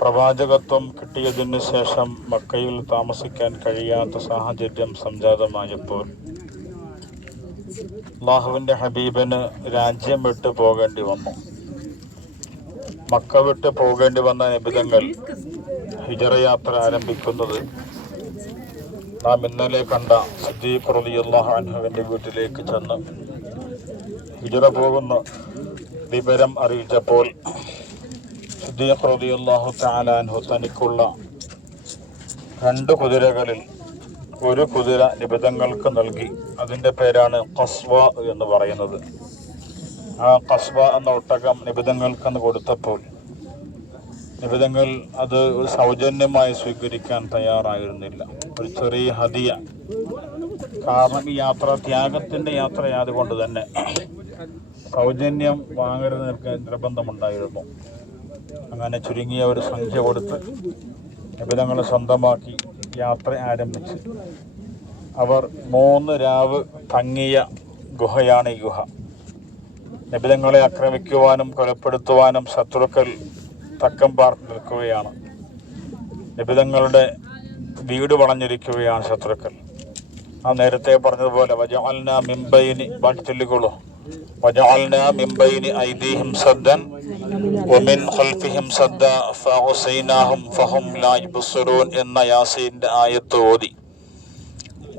പ്രവാചകത്വം കിട്ടിയതിനു ശേഷം മക്കയിൽ താമസിക്കാൻ കഴിയാത്ത സാഹചര്യം സംജാതമായപ്പോൾ അള്ളാഹുവിന്റെ ഹബീബിന് രാജ്യം വിട്ട് പോകേണ്ടി വന്നു. മക്ക വിട്ട് പോകേണ്ടി വന്ന നിബിധങ്ങൾ ഹിജറയാത്ര ആരംഭിക്കുന്നത് നാം ഇന്നലെ കണ്ട സിദ്ദീഖ് റലി അൻഹുവിന്റെ വീട്ടിലേക്ക് ചെന്ന് ഹിജറ പോകുന്ന വിവരം അറിയിച്ചപ്പോൾ സിദ്ദീഖ് റളിയല്ലാഹു തആല അൻഹു തനിക്കുള്ള രണ്ട് കുതിരകളിൽ ഒരു കുതിര നിബിധങ്ങൾക്ക് നൽകി. അതിന്റെ പേരാണ് കസ്വ എന്ന് പറയുന്നത്. ആ കസ്വ എന്ന ഒട്ടകം നിബിധങ്ങൾക്കെന്ന് കൊടുത്തപ്പോൾ നിബിധങ്ങൾ അത് ഒരു സൗജന്യമായി സ്വീകരിക്കാൻ തയ്യാറായിരുന്നില്ല. ഒരു ചെറിയ ഹതിയ കാരണം യാത്ര ത്യാഗത്തിന്റെ യാത്രയായതുകൊണ്ട് തന്നെ സൗജന്യം വാങ്ങരുത് നിർബന്ധമുണ്ടായിരുന്നു. അങ്ങനെ ചുരുങ്ങിയ ഒരു സംഖ്യ കൊടുത്ത് നിബിധങ്ങൾ സ്വന്തമാക്കി യാത്ര ആരംഭിച്ച്. അവർ മൂന്ന് രാവ് തങ്ങിയ ഗുഹയാണ് ഈ ഗുഹ. നിബിധങ്ങളെ ആക്രമിക്കുവാനും കൊലപ്പെടുത്തുവാനും ശത്രുക്കൾ തക്കം പാർത്ത് നിൽക്കുകയാണ്. നിബിധങ്ങളുടെ വീട് വളഞ്ഞിരിക്കുകയാണ് ശത്രുക്കൾ. ആ നേരത്തെ പറഞ്ഞതുപോലെ വജാൽന മിംബൈനി ബാക്കി ചൊല്ലിക്കോളൂ വജാൽന بين ഐദീഹിം سدا ومن خلفهم سدا فأغسيناهم فهم لا يبصرون എന്ന യാസീന്റെ ആയത്ത് ഓതി.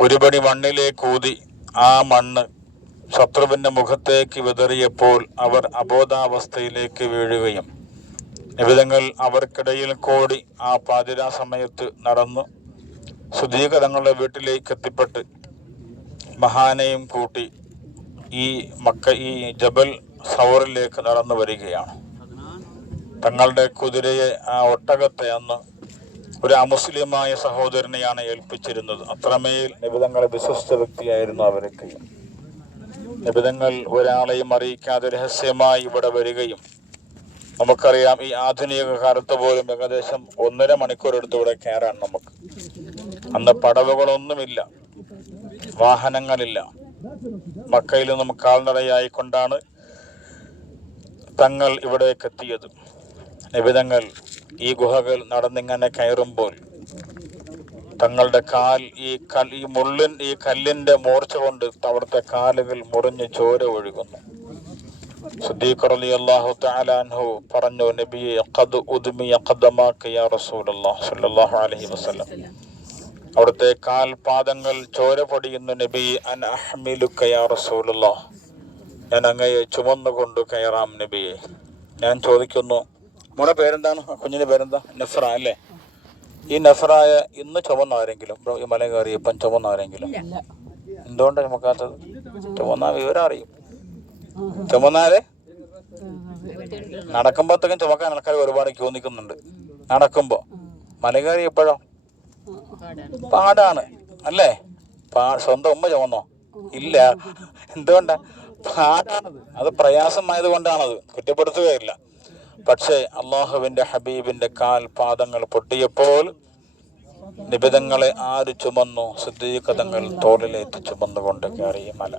ഒരുപടി മണ്ണിലേക്ക് ഊതി. ആ മണ്ണ് ശത്രുവിന്റെ മുഖത്തേക്ക് വിതറിയപ്പോൾ അവർ അബോധാവസ്ഥയിലേക്ക് വീഴുകയും വിവിധങ്ങൾ അവർക്കിടയിൽ കൂടി ആ പാതിരാ സമയത്ത് നടന്നു. സുധീകരങ്ങളുടെ വീട്ടിലേക്ക് എത്തിപ്പെട്ട് മഹാനെയും കൂട്ടി ഈ മക്ക ഈ ജബൽ സൗറിലേക്ക് നടന്നു വരികയാണ്. തങ്ങളുടെ കുതിരയെ ആ ഒട്ടകത്തെ അന്ന് ഒരു അമുസ്ലിമായ സഹോദരനെയാണ് ഏൽപ്പിച്ചിരുന്നത്. അത്രമേൽ നിബിതങ്ങളെ വിശ്വസ്ത വ്യക്തിയായിരുന്നു അവരൊക്കെ. നിബിതങ്ങൾ ഒരാളെയും അറിയിക്കാതെ രഹസ്യമായി ഇവിടെ വരികയും നമുക്കറിയാം ഈ ആധുനിക കാലത്ത് പോലും ഏകദേശം ഒന്നര മണിക്കൂർ എടുത്ത് ഇവിടെ കയറാൻ നമുക്ക്. അന്ന് പടവുകളൊന്നുമില്ല വാഹനങ്ങളില്ല. മക്കയിൽ നിന്നും കാൽനടയായിക്കൊണ്ടാണ് തങ്ങൾ ഇവിടേക്ക് എത്തിയത് നിബിതങ്ങൾ ഈ ഗുഹകൾ നടന്നിങ്ങനെ കയറുമ്പോൾ തങ്ങളുടെ കാൽ ഈ കൽ ഈ മുള്ളിൻ ഈ കല്ലിന്റെ മൂർച്ച കൊണ്ട് അവിടുത്തെ കാലുകൾ മുറിഞ്ഞ് ചോര ഒഴുകുന്നു. പറഞ്ഞു നബിയെ ഖദ് ഉദ്മിയ ഖദമാക യാ അലൈഹി വസല്ലം. അവിടുത്തെ കാൽപാദങ്ങൾ ചോര പൊടിയുന്നു നബി അൻ അഹ്മിലു യാ റസൂലുള്ള. ഞാൻ അങ്ങയെ ചുമന്നുകൊണ്ട് കയറാം നബിയെ ഞാൻ ചോദിക്കുന്നു മോടെ പേരെന്താണ്? കുഞ്ഞിന്റെ പേരെന്താ? നഫ്ര അല്ലേ? ഈ നഫറായ ഇന്ന് ചുമന്ന ആരെങ്കിലും? ഈ മല കയറിയപ്പം ചുമന്ന ആരെങ്കിലും? എന്തുകൊണ്ടാണ് ചുമക്കാത്തത്? ചുമന്ന വിവരം അറിയും. ചുമന്നാൽ? നടക്കുമ്പോഴത്തേക്കും ചുമക്കാൻ ആൾക്കാർ ഒരുപാട് ക്യൂ നിൽക്കുന്നുണ്ട്. നടക്കുമ്പോ. മല എപ്പോഴോ പാടാണ്. അല്ലേ? പാ സ്വന്തം ഉമ്മ ചുമന്നോ? ഇല്ല. എന്തുകൊണ്ടാ? പാടാണത്. അത് പ്രയാസമായത് കൊണ്ടാണത് കുറ്റപ്പെടുത്തുകയില്ല. പക്ഷേ അള്ളാഹുവിന്റെ ഹബീബിന്റെ കാൽ പാദങ്ങൾ പൊട്ടിയപ്പോൾ നിബിതങ്ങളെ ആര് ചുമന്നു? സിദ്ധീകതങ്ങൾ തോളിലേറ്റ് ചുമന്നുകൊണ്ട് കയറിയ മല.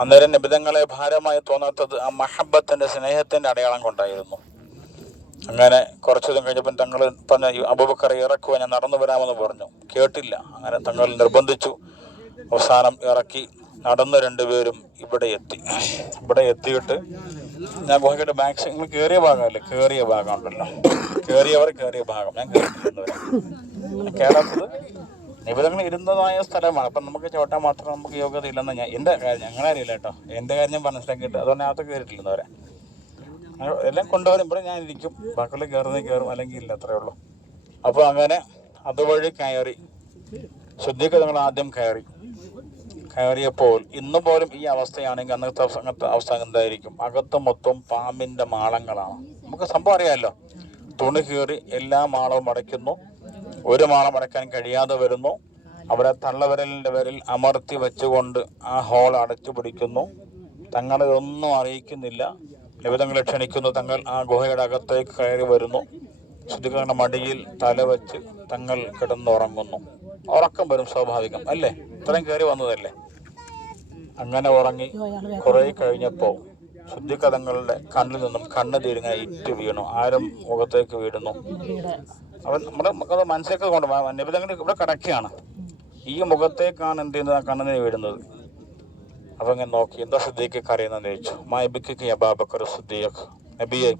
അന്നേരം നിബിതങ്ങളെ ഭാരമായി തോന്നാത്തത് ആ മഹബത്തിന്റെ സ്നേഹത്തിന്റെ അടയാളം കൊണ്ടായിരുന്നു. അങ്ങനെ കുറച്ചു കഴിഞ്ഞപ്പോൾ തങ്ങൾ പറഞ്ഞ അബൂബക്കർ ഇറക്കുവാൻ ഞാൻ നടന്നു വരാമെന്ന് പറഞ്ഞു. കേട്ടില്ല. അങ്ങനെ തങ്ങൾ നിർബന്ധിച്ചു. അവസാനം ഇറക്കി. നടന്ന് രണ്ടുപേരും ഇവിടെ എത്തി. ഇവിടെ എത്തിയിട്ട് ഞാൻ ഗുഹയുടെ ബാക്ക് നിങ്ങൾ കയറിയ ഭാഗമല്ലേ? കയറിയ ഭാഗം ഉണ്ടല്ലോ. കയറിയവർ കയറിയ ഭാഗം. ഞാൻ കയറാത്തത് നിബിധങ്ങൾ ഇരുന്നതായ സ്ഥലമാണ്. അപ്പം നമുക്ക് ചോട്ടാൻ മാത്രം നമുക്ക് യോഗ്യത ഇല്ലെന്ന് ഞാൻ എന്റെ കാര്യം ഞങ്ങളെ അറിയില്ല കേട്ടോ. എന്റെ കാര്യം ഞാൻ മനസ്സിലാക്കിയിട്ട് അതുകൊണ്ട് അകത്ത് കയറിയിട്ടില്ലെന്നവരെ എല്ലാം കൊണ്ടുവരുമ്പോൾ ഞാൻ ഇരിക്കും ബാക്കിയുള്ള കയറുന്ന കയറും. അല്ലെങ്കിൽ ഇല്ല അത്രേ ഉള്ളൂ. അപ്പോൾ അങ്ങനെ അതുവഴി കയറി. ശുദ്ധിക്ക് നിങ്ങൾ ആദ്യം കയറി. കയറിയപ്പോൾ ഇന്ന് പോലും ഈ അവസ്ഥയാണെങ്കിൽ അന്നത്തെ അങ്ങനത്തെ അവസ്ഥ എന്തായിരിക്കും? അകത്ത് മൊത്തം പാമ്പിന്റെ മാളങ്ങളാണ്. നമുക്ക് സംഭവം അറിയാമല്ലോ തുണി കീറി എല്ലാ മാളവും അടയ്ക്കുന്നു. ഒരു മാളം അടയ്ക്കാൻ കഴിയാതെ വരുന്നു. അവരെ തള്ളവിരലിന്റെ വിരൽ അമർത്തി വെച്ചുകൊണ്ട് ആ ഹോൾ അടച്ചു പിടിക്കുന്നു തങ്ങളെ ഒന്നും അറിയിക്കുന്നില്ല. ലളിതങ്ങളെ ക്ഷണിക്കുന്നു. തങ്ങൾ ആ ഗുഹയുടെ അകത്തേക്ക് കയറി വരുന്നു. ശുദ്ധികളുടെ മടിയിൽ തല വെച്ച് തങ്ങൾ കിടന്നുറങ്ങുന്നു. ഉറക്കം വരും സ്വാഭാവികം അല്ലേ? ഇത്രയും കയറി വന്നതല്ലേ? അങ്ങനെ ഉറങ്ങി കുറെ കഴിഞ്ഞപ്പോ ശുദ്ധികഥങ്ങളുടെ കണ്ണിൽ നിന്നും കണ്ണ് തീരുങ്ങ ഇറ്റ് വീണു. ആരും മുഖത്തേക്ക് വീടുന്നു അവൻ നമ്മുടെ അത് മനസ്സിലേക്ക് കൊണ്ട് നിബിതങ്ങൾ ഇവിടെ കിടക്കുകയാണ്. ഈ മുഖത്തേക്കാണ് എന്ത് ചെയ്യുന്നത്? കണ്ണിന് വീഴുന്നത്. അപ്പൊ ഇങ്ങനെ നോക്കി എന്താ സിദ്ദീഖ് കരയുന്നെന്ന് ചോദിച്ചു. മായബിക്ക് അബാബക്കർ സിദ്ദീഖ്. നബിയെ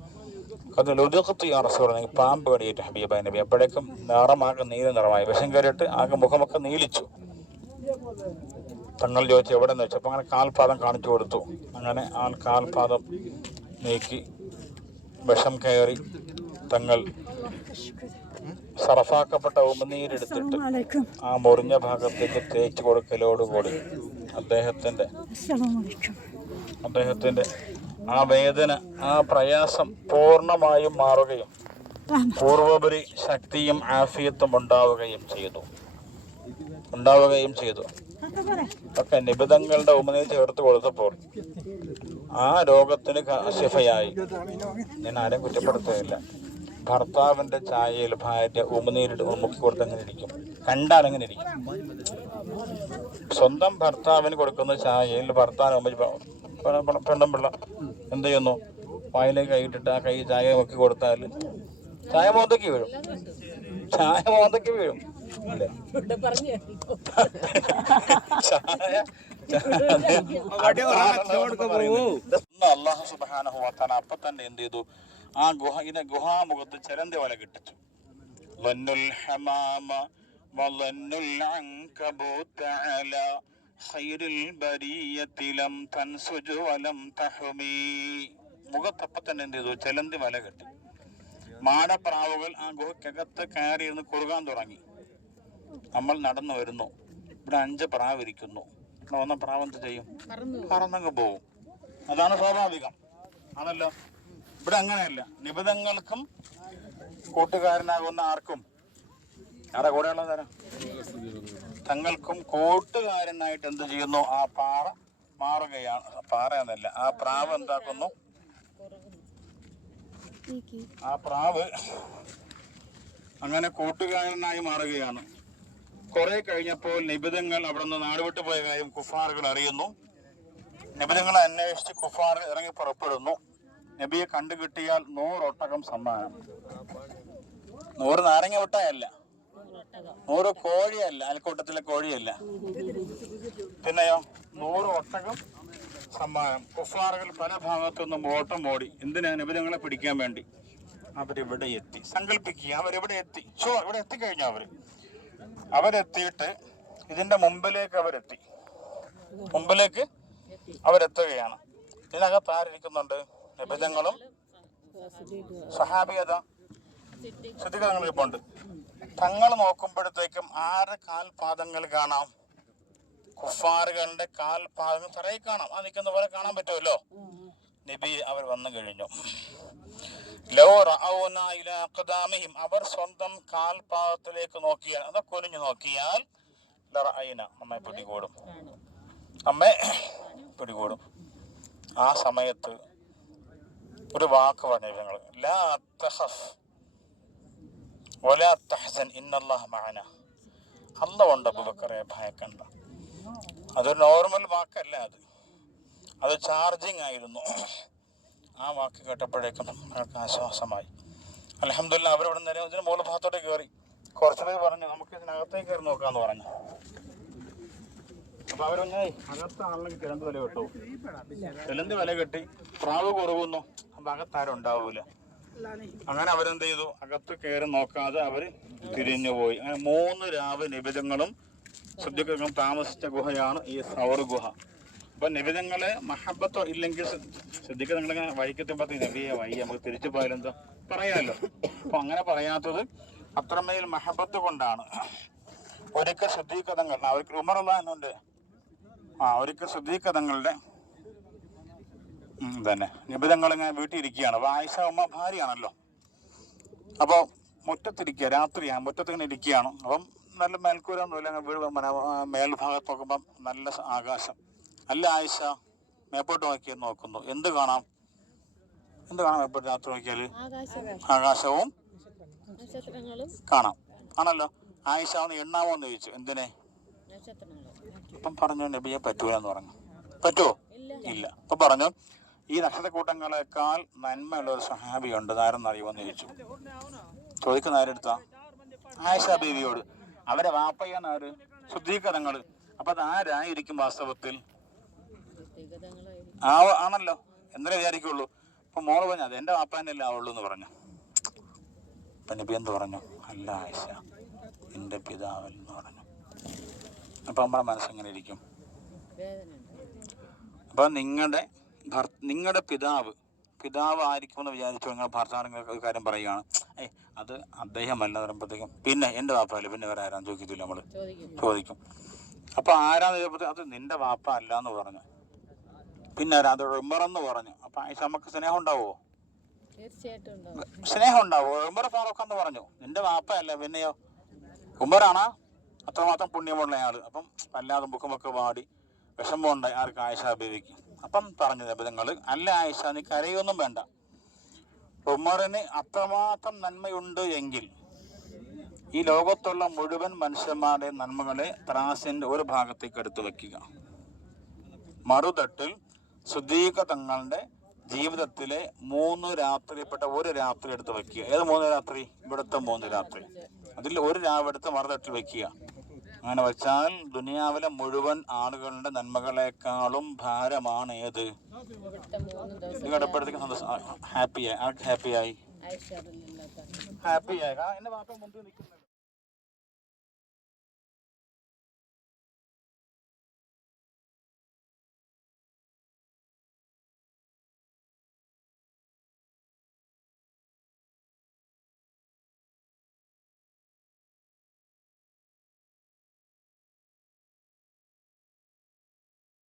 അത് ലുദുഖത്ത് യാ റസൂൽ പാമ്പ് കടിയേറ്റ് ഹബീബ നബി. അപ്പോഴേക്കും നിറമാകെ നീല നിറമായി. വിഷം കയറിയിട്ട് ആകെ മുഖമൊക്കെ നീലിച്ചു. തങ്ങൾ ചോദിച്ചു എവിടെ നിന്ന് വെച്ചു അങ്ങനെ കാൽപാദം കാണിച്ചു കൊടുത്തു. അങ്ങനെ ആ കാൽപാദം നീക്കി വിഷം കയറി തങ്ങൾ സറഫാക്കപ്പെട്ട ഉമനീരെടുത്തിട്ട് ആ മുറിഞ്ഞ ഭാഗത്തേക്ക് തേച്ച് കൊടുക്കലോടുകൂടി അദ്ദേഹത്തിന്റെ അദ്ദേഹത്തിന്റെ ആ വേദന ആ പ്രയാസം പൂർണമായും മാറുകയും പൂർവോപരി ശക്തിയും ആഫിയത്തും ഉണ്ടാവുകയും ചെയ്തു. ഉണ്ടാവുകയും ചെയ്തു. ഒക്കെ നിബിതങ്ങളുടെ ഉമനിൽ ചേർത്ത് കൊടുത്തപ്പോൾ ആ രോഗത്തിന് ശിഫയായി. ഞാൻ ആരെയും കുറ്റപ്പെടുത്തുകയില്ല. ഭർത്താവിന്റെ ചായയിൽ ഭാര്യ ഉമനീരിട്ട് ഉമുക്കി കൊടുത്ത് അങ്ങനെ ഇരിക്കും. കണ്ടാൽ അങ്ങനെ ഇരിക്കും. സ്വന്തം ഭർത്താവിന് കൊടുക്കുന്ന ചായയിൽ ഭർത്താവ് ഉമ്മ പെണ്ണും പിള്ള എന്ത് ചെയ്യുന്നു? വായിലേക്ക് കൈയിട്ടിട്ട് ആ കൈ ചായ മുക്കി കൊടുത്താൽ ചായ മോന്തക്കി വീഴും. ചായ മോന്തക്കി വീഴും. അള്ളാഹു സുബാന അപ്പൊ തന്നെ എന്ത് ചെയ്തു? ആ ഗുഹ ഇതിന്റെ ഗുഹാമുഖത്ത് ചിലന്തി വല കിട്ടിച്ചു. മുഖത്തപ്പ തന്നെ എന്ത് ചെയ്തു? ചിലന്തി വല കെട്ടി. മാടപ്രാവുകൾ ആ ഗുഹയ്ക്കകത്ത് കയറി ഇരുന്ന് കുറുകാൻ തുടങ്ങി. നമ്മൾ നടന്നു വരുന്നു. ഇവിടെ അഞ്ച് പ്രാവ് ഇരിക്കുന്നു. ഇവിടെ വന്ന പ്രാവ് എന്ത് ചെയ്യും? പറന്നങ്ങ് പോവും. അതാണ് സ്വാഭാവികം. ആണല്ലോ? ഇവിടെ അങ്ങനെയല്ല. നിബിതങ്ങൾക്കും കൂട്ടുകാരനാകുന്ന ആർക്കും? ആരാ കൂടെയുള്ള തരം തങ്ങൾക്കും കൂട്ടുകാരനായിട്ട് എന്ത് ചെയ്യുന്നു? ആ പാറ മാറുകയാണ്. പാറ എന്നല്ല ആ പ്രാവ് എന്താക്കുന്നു? ആ പ്രാവ് അങ്ങനെ കൂട്ടുകാരനായി മാറുകയാണ്. കുറെ കഴിഞ്ഞപ്പോൾ നിബിതങ്ങൾ അവിടെ നിന്ന് നാടുവിട്ടു പോയ കാര്യം കുഫാറുകൾ അറിയുന്നു. നിബിതങ്ങളെ അന്വേഷിച്ച് കുഫാർ ഇറങ്ങി പുറപ്പെടുന്നു. നബിയെ കണ്ടു കിട്ടിയാൽ നൂറൊട്ടകം സമ്മാനം. നൂറ് നാരങ്ങ ഒട്ടയല്ല നൂറ് കോഴിയല്ല. അയൽക്കൂട്ടത്തിലെ കോഴിയല്ല. പിന്നെയോ നൂറ് ഒട്ടകം സമ്മാനം. കുഫാറുകൾ പല ഭാഗത്തു നിന്നും ഓട്ടം ഓടി. എന്തിനാ നിബിതങ്ങളെ പിടിക്കാൻ വേണ്ടി? അവരിവിടെ എത്തി. സങ്കല്പിക്കുക അവരിവിടെ എത്തി. ഷോ ഇവിടെ എത്തിക്കഴിഞ്ഞു അവർ. അവരെത്തിയിട്ട് ഇതിന്റെ മുമ്പിലേക്ക് അവരെത്തി. മുമ്പിലേക്ക് അവരെത്തുകയാണ്. ഇതിനകത്ത് ആരിയ്ക്കുന്നുണ്ട് നിബിതങ്ങളും സഹാബിയത സ്ഥിതിഗതങ്ങളിപ്പോണ്ട് തങ്ങൾ നോക്കുമ്പോഴത്തേക്കും ആറ് കാൽപാദങ്ങൾ കാണാം. കുഫാറുകളുടെ കാൽപാദങ്ങൾ തറയിൽ കാണാം. ആ നിൽക്കുന്ന പോലെ കാണാൻ പറ്റുമല്ലോ? നബി അവർ വന്നു കഴിഞ്ഞു. അവർ സ്വന്തം കാൽപാദത്തിലേക്ക് നോക്കിയാൽ അത് കുനിഞ്ഞു നോക്കിയാൽ അമ്മയെ പിടികൂടും. അമ്മ പിടികൂടും. ആ സമയത്ത് ഒരു വാക്ക് പറഞ്ഞു ഞങ്ങൾ ലാ തഹഫ് അബൂബക്കറെ ഭയക്കണ്ട. അതൊരു നോർമൽ വാക്കല്ല അത്. അത് ചാർജിങ് ആയിരുന്നു. ആ വാക്ക് കേട്ടപ്പോഴേക്കും അയാൾക്ക് ആശ്വാസമായി. അലഹമില്ല അവരവിടെ ഇതിന് മുകളിൽ ഭാഗത്തോട്ട് കയറി. കുറച്ചുപേർ പറഞ്ഞു നമുക്ക് ഇതിനകത്തേക്ക് കയറി നോക്കാന്ന് പറഞ്ഞു. അപ്പൊ അവരൊന്നേ അകത്ത് ആളിലേക്ക് ചിലന്ത് വില കിട്ടു. ചിലന്ത് വില കെട്ടി. പ്രാവ് കുറവുന്നു. അപ്പൊ അകത്താരും അങ്ങനെ അവരെന്ത് ചെയ്തു? അകത്ത് കയറി നോക്കാതെ അവർ തിരിഞ്ഞു പോയി. അങ്ങനെ മൂന്ന് രാവ് നിബിധങ്ങളും ശ്രദ്ധിക്കും താമസിച്ച ഗുഹയാണ് ഈ സൗർ ഗുഹ. അപ്പൊ നിബിധങ്ങളെ മഹബത്തോ ഇല്ലെങ്കിൽ ശ്രദ്ധിക്കുക നിങ്ങളിങ്ങനെ വഴിക്കെത്തുമ്പോ നബിയെ വഴി നമുക്ക് തിരിച്ചു പോയാലെന്തോ പറയാമല്ലോ അപ്പൊ അങ്ങനെ പറയാത്തത് അത്രമേൽ മഹബത്ത് കൊണ്ടാണ്. ഒരിക്കൽ ശുദ്ധീകതങ്ങൾ അവർക്ക് ഉമർ അള്ളാഹുണ്ട് ആ ഒരിക്കൽ ശുദ്ധീകതങ്ങളുടെ തങ്ങളുടെ തന്നെ നിബിധങ്ങൾ ഇങ്ങനെ വീട്ടിൽ ഇരിക്കുകയാണ് അപ്പൊ ആയിഷ ഉമ്മ ഭാര്യയാണല്ലോ. അപ്പോൾ മുറ്റത്തിരിക്കുക രാത്രിയാണ് മുറ്റത്ത് ഇങ്ങനെ ഇരിക്കുകയാണ്. അപ്പം നല്ല മേൽക്കൂര ഒന്നുമില്ല വീട് മേൽഭാഗത്ത് നോക്കുമ്പം നല്ല ആകാശം. അല്ല ആയിഷ മേപ്പോട്ട് നോക്കി നോക്കുന്നു. എന്ത് കാണാം? എന്ത് കാണാം മേപ്പോട്ട് രാത്രി നോക്കിയാൽ? ആകാശവും കാണാം. ആണല്ലോ. ആയിഷ ഒന്ന് എണ്ണാമോ എന്ന് ചോദിച്ചു. എന്തിനെ? അപ്പം പറഞ്ഞു നബിയെ പറ്റൂല എന്ന് പറഞ്ഞു. പറ്റുമോ ഇല്ല. അപ്പൊ പറഞ്ഞു ഈ നക്ഷത്രക്കൂട്ടങ്ങളെക്കാൾ നന്മയുള്ള ഒരു സഹാബി സഹാബിയുണ്ട് ആരെന്ന് അറിയുമെന്ന് ചോദിച്ചു. ചോദിക്കുന്ന ആരെടുത്താ? ആയിഷ ബീവിയോട്. അവരെ വാപ്പയ്യാണ് ആര്? ശുദ്ധീകരങ്ങൾ അപ്പൊ അത് ആരായിരിക്കും വാസ്തവത്തിൽ? ആ ആണല്ലോ. എന്നാലേ വിചാരിക്കുള്ളൂ. അപ്പൊ മോൾ പറഞ്ഞു അത് എന്റെ വാപ്പാനല്ലേ ആവുള്ളൂ എന്ന് പറഞ്ഞു. അപ്പൊ നബി എന്ത് പറഞ്ഞു? അല്ല ആയിഷ എന്റെ പിതാവൽ എന്ന് പറഞ്ഞു. അപ്പൊ നമ്മുടെ മനസ്സെങ്ങനെ ഇരിക്കും? വേദന ഉണ്ട് അപ്പൊ നിങ്ങളുടെ നിങ്ങളുടെ പിതാവ് പിതാവ് ആയിരിക്കുമെന്ന് വിചാരിച്ചു നിങ്ങൾ ഭർത്താവിനെ കാര്യം പറയുകയാണ്. ഏയ് അത് അദ്ദേഹമല്ല അല്ല പറയുമ്പോഴത്തേക്കും പിന്നെ എന്റെ വാപ്പയല്ലേ? പിന്നെ വേറെ ആരാന്ന് ചോദിക്കത്തില്ല നമ്മൾ? ചോദിക്കും. ചോദിക്കും. അപ്പൊ ആരാന്ന് ചോദിച്ചപ്പോൾ അത് നിന്റെ വാപ്പ അല്ല എന്ന് പറഞ്ഞു. പിന്നെ ആരാ അത് ഉമ്മറെന്ന് പറഞ്ഞു. അപ്പൊ ആയിഷ നമുക്ക് സ്നേഹം ഉണ്ടാവോ? തീർച്ചയായിട്ടും ഉണ്ടാവും. സ്നേഹം ഉണ്ടാവോ? ഉമ്മർ ഫാറൂഖ് എന്ന് പറഞ്ഞു. നിന്റെ വാപ്പ അല്ല പിന്നെയോ? ഉമ്മറാണ്? അത്രമാത്രം പുണ്യമുള്ള ആൾ. അപ്പം വല്ലാതെ മുഖമൊക്കെ വാടി വിഷമം ഉണ്ടായി ആർക്ക് ആയിഷ ബീവിക്ക് അപ്പം പറഞ്ഞു നിബിധങ്ങൾ അല്ല ആയിഷ നീ കരയൊന്നും വേണ്ട. ഉമറിന് അത്രമാത്രം നന്മയുണ്ട് എങ്കിൽ ഈ ലോകത്തുള്ള മുഴുവൻ മനുഷ്യന്മാരുടെ നന്മകളെ ത്രാസിന്റെ ഒരു ഭാഗത്തേക്ക് എടുത്തു വെക്കുക മറുതട്ടിൽ സുദീഖ തങ്ങളുടെ ജീവിതത്തിലെ മൂന്ന് രാത്രിപ്പെട്ട ഒരു രാത്രി എടുത്ത് വെക്കുക ഏത് മൂന്ന് രാത്രി? ഇവിടുത്തെ മൂന്ന് രാത്രി. അതിൽ ഒരു രാവ് എടുത്ത് മറുതട്ടിൽ വെക്കുക അങ്ങനെ വെച്ചാൽ ദുനിയാവിലെ മുഴുവൻ ആളുകളുടെ നന്മകളെക്കാളും ഭാരമാണ് ഏത് കടപ്പെടുത്തേക്ക് സന്തോഷം. ഹാപ്പിയായി. ആർക്ക് ഹാപ്പിയായി. ഹാപ്പിയായി. എന്റെ വാപ്പ മുമ്പിൽ നിൽക്കുന്നത്